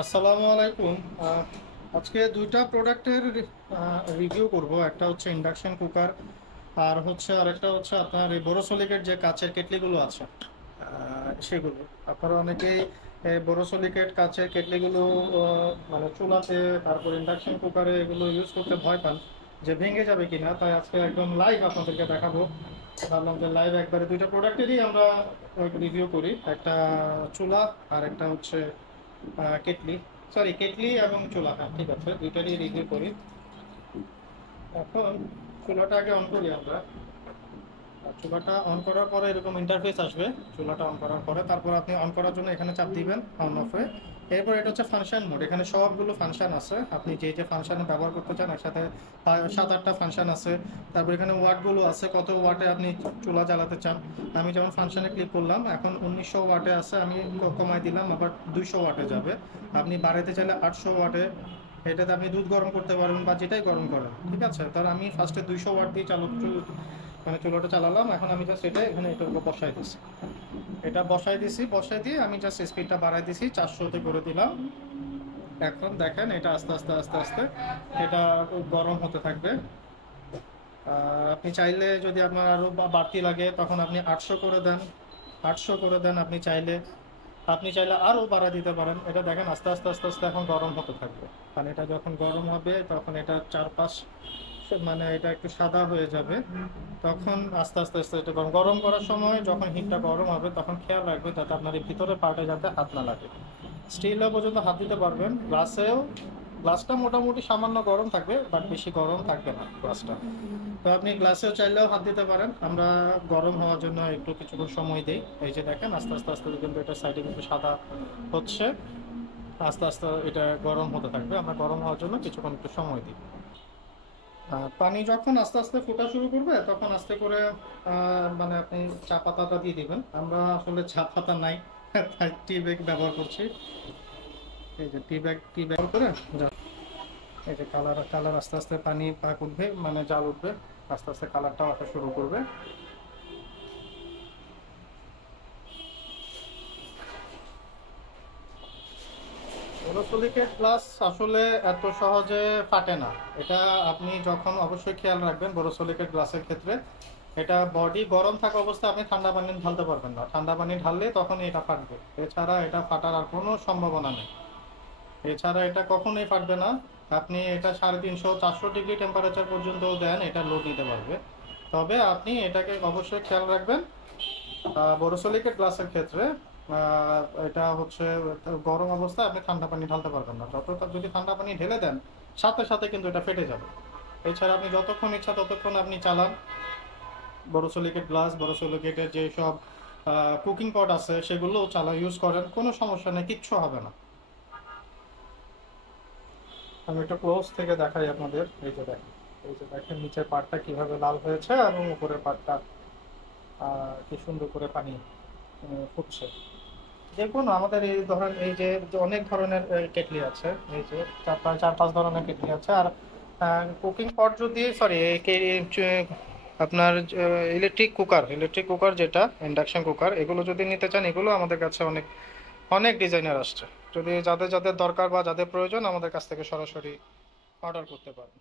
আসসালামু আলাইকুম। আজকে দুইটা প্রোডাক্টের রিভিউ করব। একটা হচ্ছে ইন্ডাকশন কুকার, আর আরেকটা হচ্ছে আপনার এই বোরোসিলিকেট যে কাচের কেটলিগুলো আছে সেগুলো। আপনারা অনেকেই বোরোসিলিকেট কাচের কেটলিগুলো মানে চুলাতে, তারপর ইন্ডাকশন কুকারে এগুলো ইউজ করতে ভয় পান যে ভেঙে যাবে কিনা। তাই আজকে একদম লাইভ আপনাদেরকে দেখাবো। ভাবলাম যে লাইভ একবারে দুইটা প্রোডাক্টেরই আমরা রিভিউ করি, একটা চুলা আর একটা হচ্ছে কেটলি। সরি, কেটলি এবং চুলা, হ্যাঁ ঠিক আছে, দুইটারই রিভিউ করি। এখন চুলাটা আগে অন করি আমরা। চুলাটা অন করার পরে এরকম ইন্টারফেস আসবে। চুলাটা অন করার পরে তারপর আপনি অন করার জন্য এখানে চাপ দিবেন অন অফে। এরপর এটা হচ্ছে ফাংশন মোড। এখানে সবগুলো ফাংশন আছে, আপনি যে যে ফাংশন ব্যবহার করতে চান একসাথে 7-8টা ফাংশন আছে। তারপর এখানে ওয়াটগুলো আছে, কত ওয়াটে আপনি চুলা জ্বালাতে চান। আমি যেমন ফাংশনে ক্লিক করলাম, এখন 1900 ওয়াটে আছে, আমি কমাই দিলাম, আবার 200 ওয়াটে যাবে। আপনি বাড়াতে চাইলে 800 ওয়াটে। এটাতে আপনি দুধ গরম করতে পারবেন বা যেটাই গরম করেন, ঠিক আছে। তার আমি ফার্স্টে 200 ওয়াট দিয়ে মানে চুলাটা চালালাম। এখন আমি জাস্ট এখানে এটা বসাই দিচ্ছি। এটা বসাই দিয়ে আমি জাস্ট স্পিডটা বাড়াই দিছি, 400-তে করে দিলাম। এখন দেখেন এটা আস্তে আস্তে আস্তে আস্তে এটা গরম হতে থাকবে। আপনি চাইলে যদি আপনার আরও বাড়তি লাগে তখন আপনি 800 করে দেন, 800 করে দেন। আপনি চাইলে আরও বাড়া দিতে পারেন। এটা দেখেন আস্তে আস্তে আস্তে আস্তে এখন গরম হতে থাকবে। কারণ এটা যখন গরম হবে তখন এটা চারপাশ মানে এটা একটু সাদা হয়ে যাবে। তখন আস্তে আস্তে আস্তে এটা গরম গরম করার সময় যখন হিটটা গরম হবে তখন খেয়াল রাখবেন যাতে আপনার এই ভিতরে পার্টে যাতে হাত না লাগে। স্টিলও পর্যন্ত হাত দিতে পারবেন। গ্লাসটা মোটামুটি সামান্য গরম থাকবে, বাট বেশি গরম থাকবে না গ্লাসটা। তো আপনি গ্লাসেও চাইলেও হাত দিতে পারেন। আমরা গরম হওয়ার জন্য একটু কিছুক্ষণ সময় দিই। এই যে দেখেন আস্তে আস্তে আস্তে কিন্তু এটা সাইডে কিন্তু সাদা হচ্ছে। আস্তে আস্তে এটা গরম হতে থাকবে। আমরা গরম হওয়ার জন্য কিছুক্ষণ একটু সময় দিই। পানি যখন আস্তে আস্তে ফোটা শুরু করবে তখন আস্তে করে মানে আপনি চা পাতাটা দিয়ে দিবেন। আমরা আসলে চা পাতা নাই, তাই টি ব্যাগ ব্যবহার করছি। এই যে টি ব্যাগ করে এই যে কালার আস্তে আস্তে পানি পাক উঠবে, মানে জাল উঠবে, আস্তে আস্তে কালারটাও আসা শুরু করবে। বোরোসিলিকেট গ্লাস আসলে এত সহজে ফাটে না। এটা আপনি যখন অবশ্যই খেয়াল রাখবেন বোরোসিলিকেট গ্লাসের ক্ষেত্রে, এটা বডি গরম থাকা অবস্থায় আপনি ঠান্ডা পানি ঢালতে পারবেন না। ঠান্ডা পানি ঢাললে তখনই এটা ফাটবে, এছাড়া এটা ফাটার আর কোনো সম্ভাবনা নেই। এছাড়া এটা কখনোই ফাটবে না। আপনি এটা 350-400 ডিগ্রি টেম্পারেচার পর্যন্ত দেন, এটা লোড নিতে পারবে। তবে আপনি এটাকে অবশ্যই খেয়াল রাখবেন বোরোসিলিকেট গ্লাসের ক্ষেত্রে এটা হচ্ছে গরম অবস্থায় আপনি ঠান্ডা পানি ঢালতে পারবেন না। যদি ঠান্ডা পানি ঢেলে দেন সাথে সাথে কিন্তু এটা ফেটে যাবে। এছাড়া আপনি যতক্ষণ ইচ্ছা ততক্ষণ আপনি চালান বোরোসিলিকেট গ্লাস, বোরোসিলিকেটের যেসব কুকিং পট আছে সেগুলোও ইউজ করেন, কোনো সমস্যা নেই, কিচ্ছু হবে না। আমি একটু ক্লোজ থেকে দেখাই আপনাদের। এই যে দেখেন নিচের পাটটা কিভাবে লাল হয়েছে এবং উপরের পাটটা কি সুন্দর করে পানি ফুটছে। দেখুন আমাদের এই ধরেন এই যে অনেক ধরনের কেটলি আছে, এই যে 4-5 ধরনের কেটলি আছে। আর কুকিং পট যদি সরি আপনার ইলেকট্রিক কুকার যেটা ইন্ডাকশন কুকার, এগুলো যদি নিতে চান এগুলো আমাদের কাছে অনেক অনেক ডিজাইনার আসছে। যদি যাদের যাদের দরকার বা যাদের প্রয়োজন আমাদের কাছ থেকে সরাসরি অর্ডার করতে পারেন।